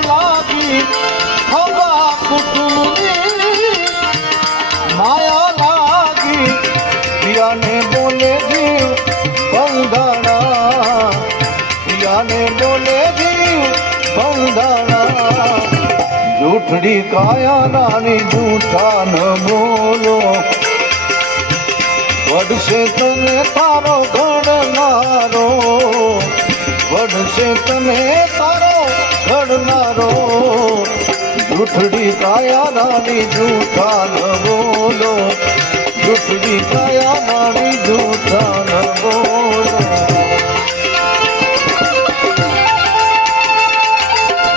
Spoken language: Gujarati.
લાગી હવા કુટુંબની માયા લાગી પિયાને બોલે જીવ બંધાણા પિયાને બોલે જીવ બંધાણા જૂઠડી કાયા નાની જૂઠા ન બોલો વડશે તને તારો ઘડનારો વડશે તને તારો ઘડનારો જૂઠડી કાયા નાની જૂઠા ન બોલો જૂઠડી કાયા નાની જૂઠા ન બોલો